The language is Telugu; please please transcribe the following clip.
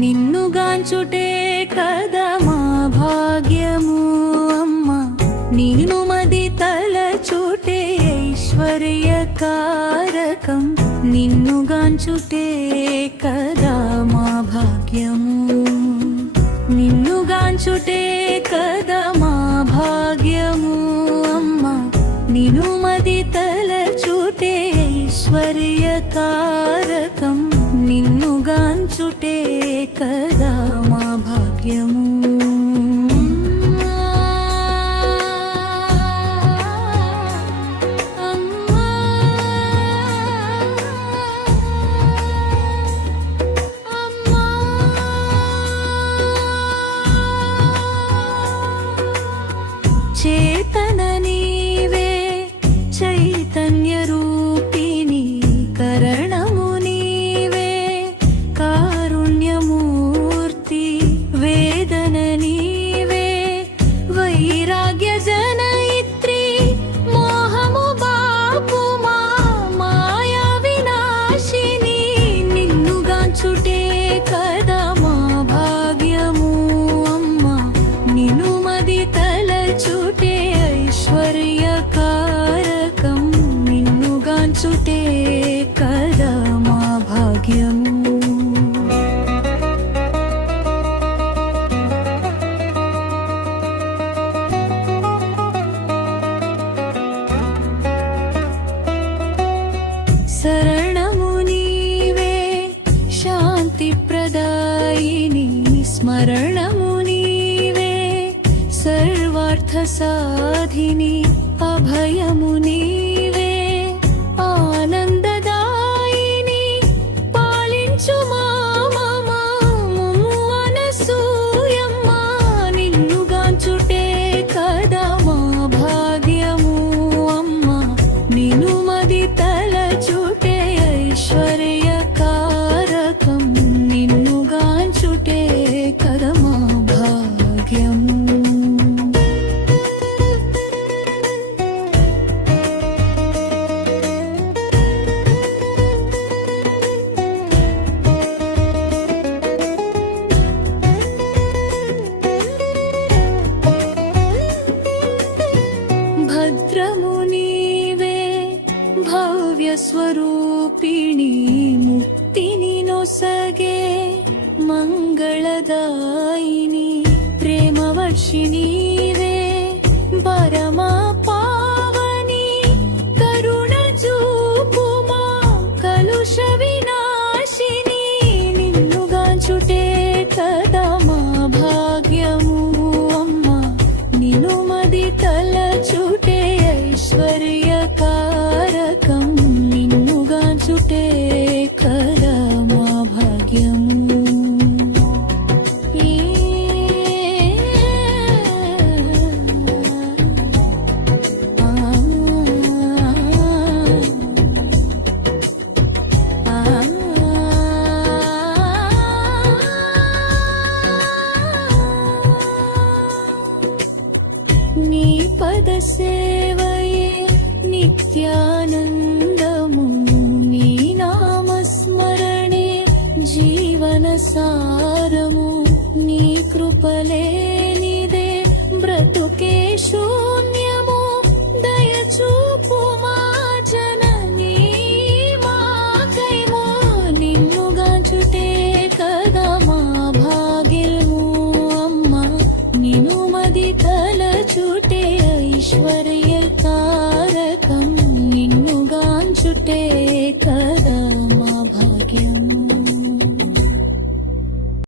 నిన్నుగాంచుటే కదా మా భాగ్యము అమ్మ నిన్ను మది తలచుటే ఐశ్వర్యకారకం నిన్నుగాంచుటే కదా మా భాగ్యము నిన్నుగాంచుటే కదా మా భాగ్యము అమ్మ నిన్ను మది తలచుటే ఐశ్వర్యకారకం నిన్నుగాంచుటే కదా మా భాగ్యము చేతన నీవే చైతన్య రూపిణి కరణము నీవే కారుణ్యమూర్తి వేదన నీవే వైరాగ్య జనయిత్రి మోహము బాపు మా మాయా వినాశిని నిన్నుగాంచుటే కదా మా భాగ్యము అమ్మ నిన్ను మది తలచుటే ఐశ్వర్యకారకం నిన్నుగాంచుటే కదా మా భాగ్యము శరణము నీవే శాంతి ప్రదాయిని స్మరణము నీవే సర్వార్థ సాధిని అభయము నీవే ఆనందదాయిని పాలించు మా అనసూయమ్మ నిన్నుగాంచుటే కదా మా భాగ్యము అమ్మ నిన్ను మది తలచుటే ఐశ్వర్యకారకం నిన్నుగాంచుటే కదా మా భాగ్యము భద్రము నీవే భవ్య స్వరూపిణి ముక్తిని నొసగే మంగళదాయిని ప్రేమవర్షిణి నీవే పరమా పావని కరుణ చూపు మా కలుష వినాశిని నిన్నుగాంచుటే కదా మా భాగ్యము అమ్మ నిన్ను మది తలచుటే ఐశ్వర్యకారకం నిన్నుగాంచుటే కదా మా భాగ్యము నీ పద సేవయే నిత్యానందము నీ నామస్మరణే జీవన సారము నీ కృపలేనిదే బ్రతుకే శూన్యము దయచూపు మా జననీ మాకైమో నిన్నుగాంచుటే కదా మా భాగ్యము అమ్మ నిన్ను మది తలచుటే ఐశ్వర్యకారకం నిన్నుగాంచుటే కదా